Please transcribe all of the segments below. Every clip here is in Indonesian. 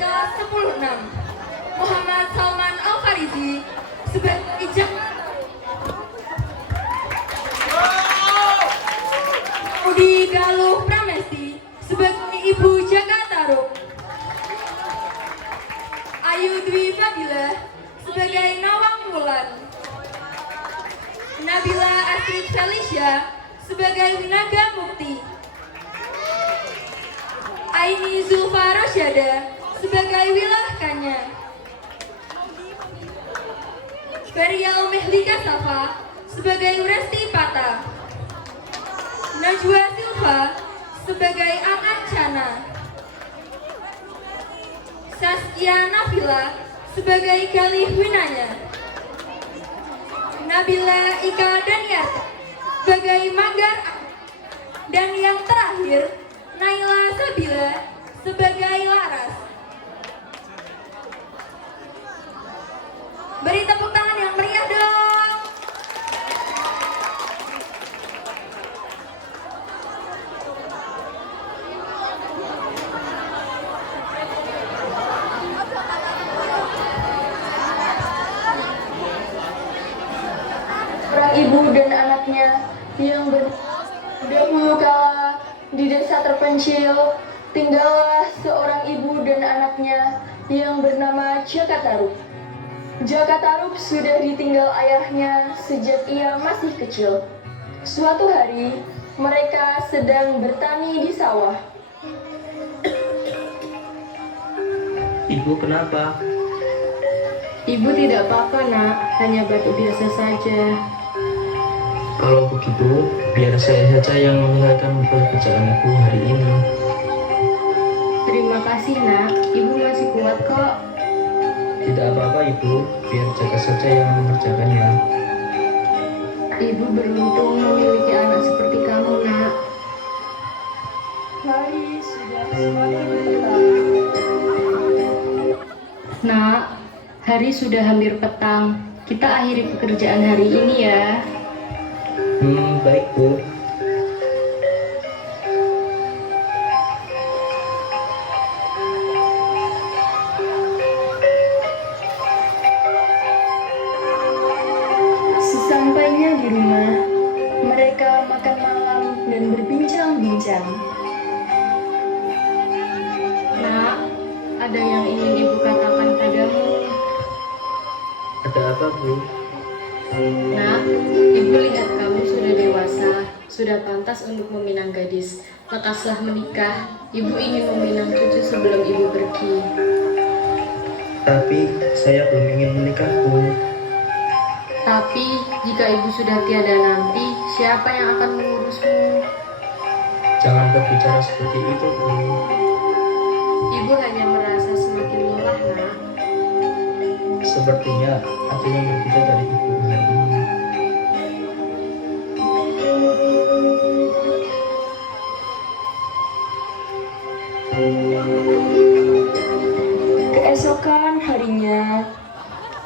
kelas 106 Muhammad Salman Al-Farizi sebagai ijab Udi Galuh Pramesti sebagai Ibu Jakatarup, Ayu Dwi Fadila sebagai Nawang Wulan, Nabila Astrid Felicia sebagai Naga Mukti, Aini Zulfa Rosyada sebagai Wilah Kanya, Ferial Mehlika Safa sebagai Resti Pata, Najwa Silva sebagai Akan Cana, Saskia Nafila sebagai Galih Winanya, Nabila Ika Daniarta sebagai Manggar, dan yang terakhir Naila Sabila sebagai Laras. Beri tepuk tangan yang meriah dong. Seorang ibu dan anaknya yang dahulu kala di desa terpencil, tinggallah seorang ibu dan anaknya yang bernama Jakatarup. Jakatarup sudah ditinggal ayahnya sejak ia masih kecil. Suatu hari, mereka sedang bertani di sawah. Ibu kenapa? Ibu tidak apa-apa, Nak, hanya batuk biasa saja. Kalau begitu, biar saya saja yang menyelesaikan pekerjaan ibu hari ini. Terima kasih, Nak, Ibu masih kuat kok. Tidak apa-apa ibu, biar Jaka saja yang mengerjakannya. Ibu beruntung memiliki anak seperti kamu, Nak. Hari sudah semakin gelap. Nak, hari sudah hampir petang. Kita akhiri pekerjaan hari ini ya. Baik bu. Sesampainya di rumah, mereka makan malam dan berbincang-bincang. Nak, ada yang ingin Ibu katakan padamu. Ada apa bu? Nak, Ibu lihat kamu sudah dewasa, sudah pantas untuk meminang gadis. Lekaslah menikah, Ibu ingin meminang cucu sebelum Ibu pergi. Tapi saya belum ingin menikah bu. Tapi, jika Ibu sudah tiada nanti, siapa yang akan mengurusmu? Jangan berbicara seperti itu bu. Ibu hanya merasa semakin lelah, Nak. Sepertinya ada yang berbeda dari ibu hari ini. Keesokan harinya,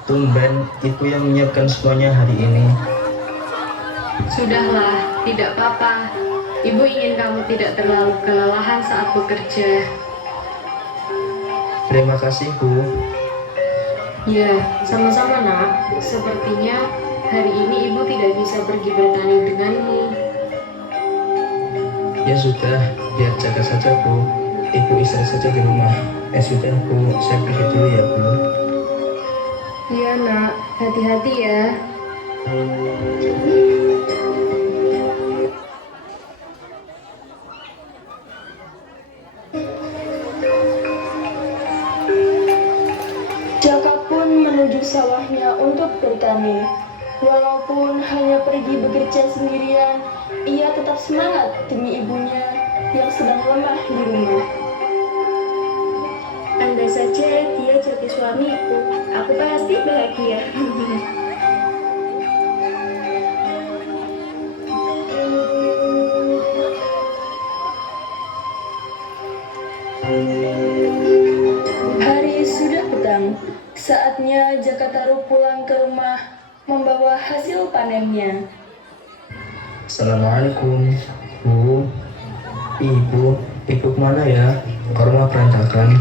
Tumben ibu yang menyiapkan semuanya hari ini. sudahlah, tidak apa-apa. Ibu ingin kamu tidak terlalu kelelahan saat bekerja. Terima kasih bu. Ya, sama-sama, Nak. Sepertinya hari ini Ibu tidak bisa pergi bertani denganmu. Ya sudah, biar Jaka saja bu. Ibu istirahat saja di rumah. Sudah bu, saya pergi dulu ya bu. Iya, Nak. Hati-hati ya. Jaka pun menuju sawahnya untuk bertani. Walaupun hanya pergi bekerja sendirian, ia tetap semangat demi ibunya yang sedang lemah di rumah. Andai saja dia jadi suamiku, aku pasti bahagia. Hari sudah petang, saatnya Jakatarup pulang ke rumah membawa hasil panennya. Assalamualaikum bu. Ibu kemana ya? Ke rumah berantakan.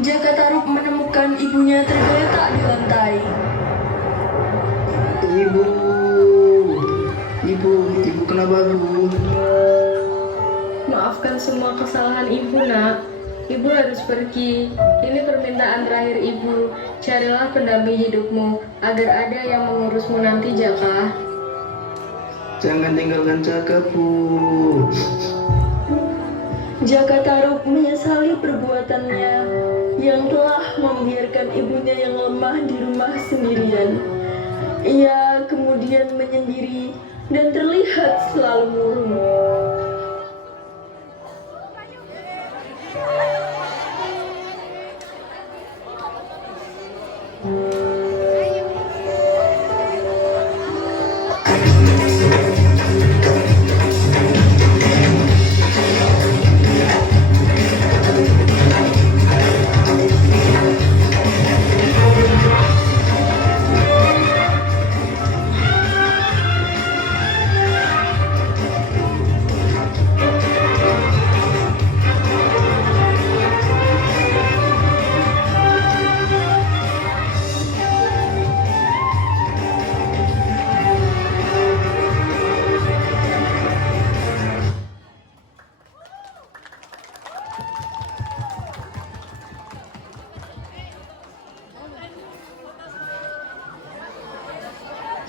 Jaka Tarub menemukan ibunya tergeletak di lantai. Ibu, ibu kenapa bu? Maafkan semua kesalahan ibu, nak. Ibu harus pergi. Ini permintaan terakhir ibu. Carilah pendamping hidupmu agar ada yang mengurusmu nanti, Jaka. Jangan tinggalkan Jaka bu. Jaka Tarub menyesali perbuatannya yang telah membiarkan ibunya yang lemah di rumah sendirian. Ia kemudian menyendiri dan terlihat selalu murung.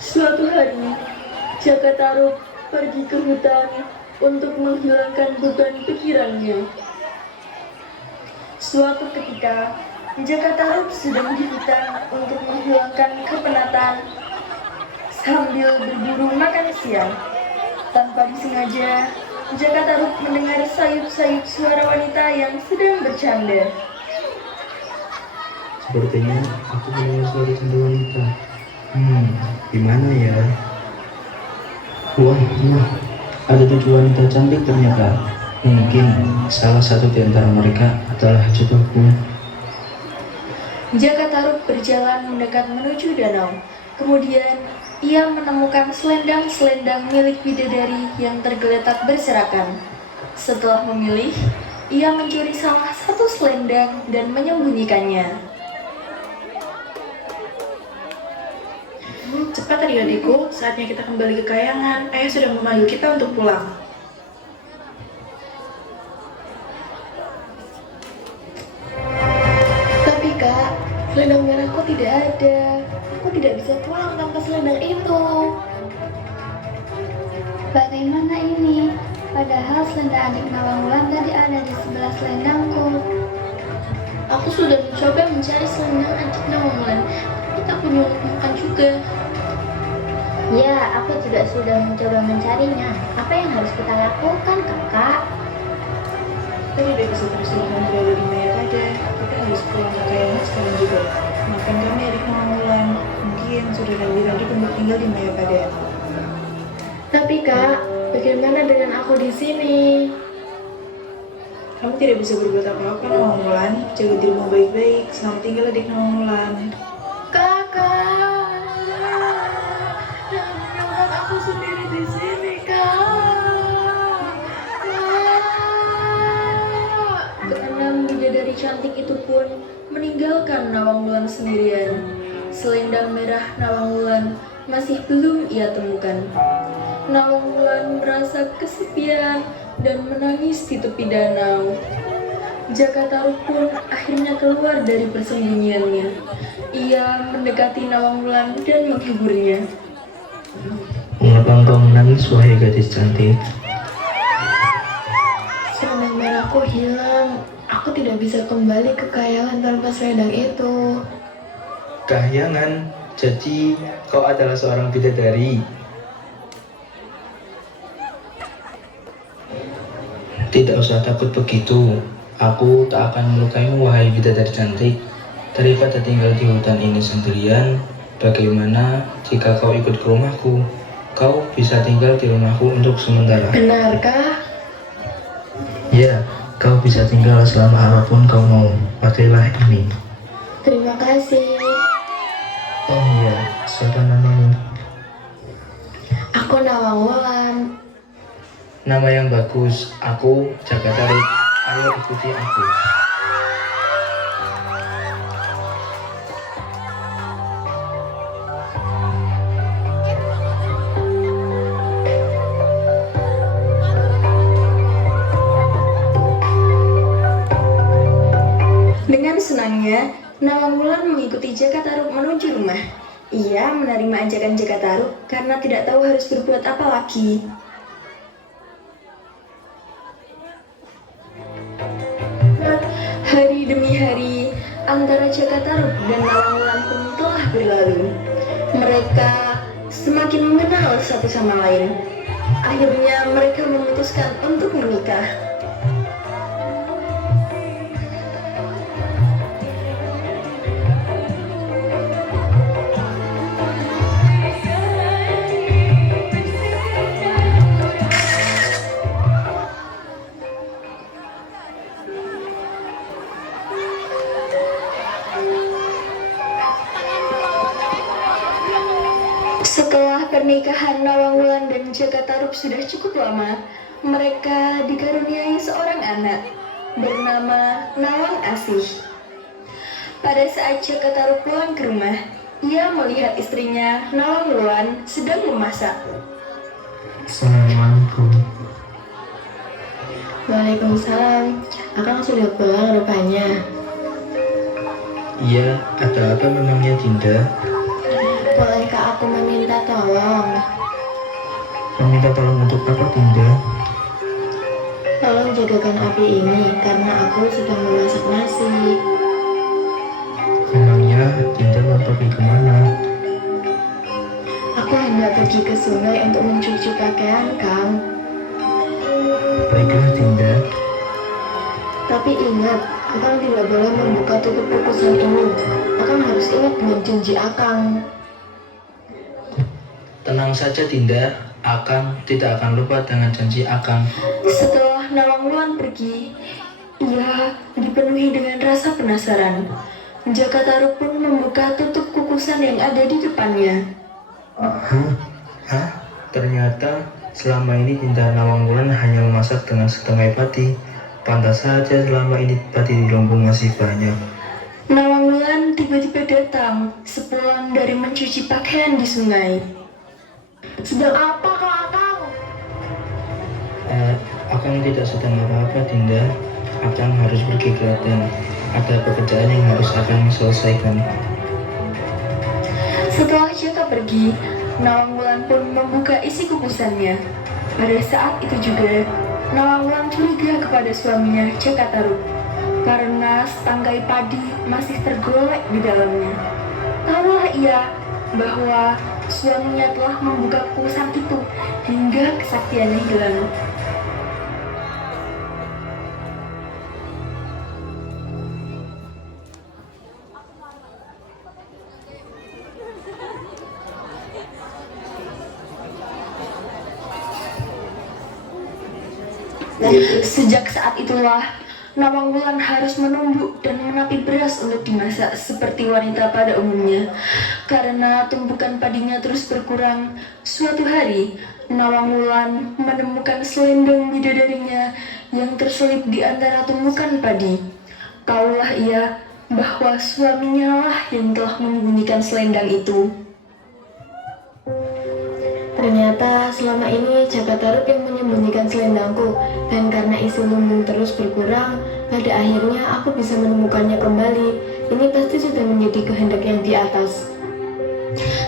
Suatu hari, Jaka Tarub pergi ke hutan untuk menghilangkan beban pikirannya. Suatu ketika, Jaka Tarub sedang di hutan untuk menghilangkan kepenatan sambil berburu makan siang. Tanpa disengaja, Jaka Tarub mendengar sayup-sayup suara wanita yang sedang bercanda. Sepertinya aku mendengar suara canda wanita. Gimana ya? Wah, ada 7 wanita cantik ternyata. Mungkin salah satu di antara mereka adalah jodohku. Jaka Tarub berjalan mendekat menuju danau. Kemudian, ia menemukan selendang-selendang milik bidadari yang tergeletak berserakan. Setelah memilih, ia mencuri salah satu selendang dan menyembunyikannya. Cepat adik-adikku, saatnya kita kembali ke kayangan. Ayah sudah memanggil kita untuk pulang. Tapi kak, selendang merahku tidak ada. Aku tidak bisa pulang tanpa selendang itu. Bagaimana ini? Padahal selendang adik Nawangwulan tadi ada di sebelah selendangku. Aku sudah mencoba mencari selendang adik Nawangwulan, tapi tak menemukan juga. Ya, aku juga sudah mencoba mencarinya. Apa yang harus kita lakukan, kakak? Kita tidak bisa terus-terusan berada di Mayapada. Kita harus pulang ke kayangan sekarang juga. Maafkan kami adik Nawangwulan. Mungkin sudah ragu-ragu untuk tinggal di Mayapada. Tapi kak, bagaimana dengan aku di sini? Kamu tidak bisa berbuat apa-apa, Nawangwulan. Jaga dirimu baik-baik. Selamat tinggal adik Nawangwulan. Kakak, jangan tinggalkan aku sendiri di sini, kak. Keenam bidadari cantik itu pun meninggalkan Nawangwulan sendirian. Selendang merah Nawangwulan masih belum ia temukan. Nawangwulan merasa kesepian dan menangis di tepi danau. Jaka Tarub pun akhirnya keluar dari persembunyiannya. Ia mendekati Nawangwulan dan menghiburnya. Mengapa engkau menangis, wahai gadis cantik? Selendang merahku hilang. Aku tidak bisa kembali ke kayangan tanpa selendang itu. Kahyangan, jadi kau adalah seorang bidadari. Tidak usah takut begitu. Aku tak akan melukaimu, wahai bidadari cantik. Daripada tinggal di hutan ini sendirian, bagaimana jika kau ikut ke rumahku? Kau bisa tinggal di rumahku untuk sementara. Benarkah? Ya, kau bisa tinggal selama apapun kau mau. Pakailah ini. Terima kasih. Oh iya, siapa namamu? Aku Nawangwulan. Nama yang bagus. Aku Jaka Tarub. Ayo ikuti aku. Paginya, Nawang Wulan mengikuti Jaka Tarub menuju rumah. Ia menerima ajakan Jaka Tarub karena tidak tahu harus berbuat apa lagi. Hari demi hari, antara Jaka Tarub dan Nawang Wulan pun telah berlalu. Mereka semakin mengenal satu sama lain. Akhirnya mereka memutuskan untuk menikah. Setelah pernikahan Nawang Wulan dan Jaka Tarub sudah cukup lama, mereka dikaruniai seorang anak bernama Nawang Asih. Pada saat Jaka Tarub pulang ke rumah, ia melihat istrinya Nawang Wulan sedang memasak. Assalamualaikum. Waalaikumsalam, Akang sudah pulang rupanya. Iya, ada apa memangnya Dinda? Bolehkah aku meminta tolong? Meminta tolong untuk apa Dinda? Tolong jagakan api ini karena aku sedang memasak nasi. Memangnya Dinda mau pergi kemana? Aku hendak pergi ke sungai untuk mencuci pakaian, Kang. Baiklah Dinda. Tapi ingat, Akang tidak boleh membuka tutup kukusan ini. Akang harus ingat dengan janji Akang. Tenang saja Dinda, Akang tidak akan lupa dengan janji Akang. Setelah Nawang Wulan pergi, ia dipenuhi dengan rasa penasaran. Jaka Tarub pun membuka tutup kukusan yang ada di depannya. Hah? Ternyata selama ini Dinda Nawang Wulan hanya memasak dengan setengah padi. Pantas saja selama ini padi di lumbung masih banyak. Nawang Wulan tiba-tiba datang sepulang dari mencuci pakaian di sungai. Sedang apa kau, Akang? Akang tidak sedang apa-apa Dinda. Akang harus pergi ke ladang. Ada pekerjaan yang harus Akang selesaikan. Setelah Jaka pergi, Nawang Wulan pun membuka isi kukusannya. Pada saat itu juga, Nawang Wulan curiga kepada suaminya Jaka Tarub karena setangkai padi masih tergolek di dalamnya. Tahulah ia bahwa suaminya telah membuka kukusan itu hingga kesaktiannya hilang. Sejak saat itulah, Nawang Wulan harus menumbuk dan menapi beras untuk dimasak seperti wanita pada umumnya. Karena tumpukan padinya terus berkurang, suatu hari Nawang Wulan menemukan selendang bidadarinya yang terselip di antara tumpukan padi. Tahulah ia bahwa suaminya lah yang telah menyembunyikan selendang itu. Ternyata selama ini Jaka Tarub yang menyembunyikan selendangku, dan karena isi lumbung terus berkurang, pada akhirnya aku bisa menemukannya kembali. Ini pasti sudah menjadi kehendak yang di atas.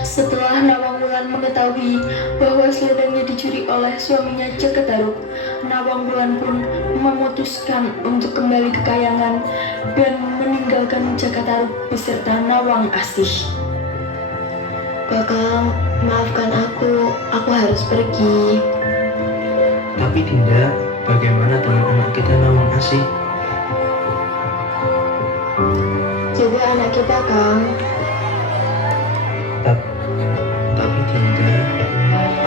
Setelah Nawang Wulan mengetahui bahwa selendangnya dicuri oleh suaminya Jaka Tarub, Nawang Wulan pun memutuskan untuk kembali ke kayangan dan meninggalkan Jaka Tarub beserta Nawang Asih. Kakang, maafkan aku harus pergi. Tapi Dinda, bagaimana dengan anak kita Nawang Asih? Jaga anak kita, Kang. Tapi Dinda,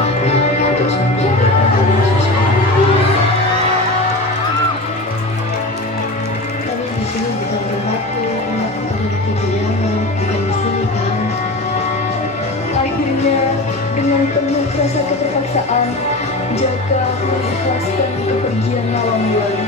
aku tidak sanggup menjaga Nawang Asih sekarang. Tapi di sini bukan tempatku. Aku adalah kediaman, bukan di sini, Kang. Akhirnya, dengan penuh rasa keterpaksaan, Jaka mengikhlaskan kepergian Nawang Wulan.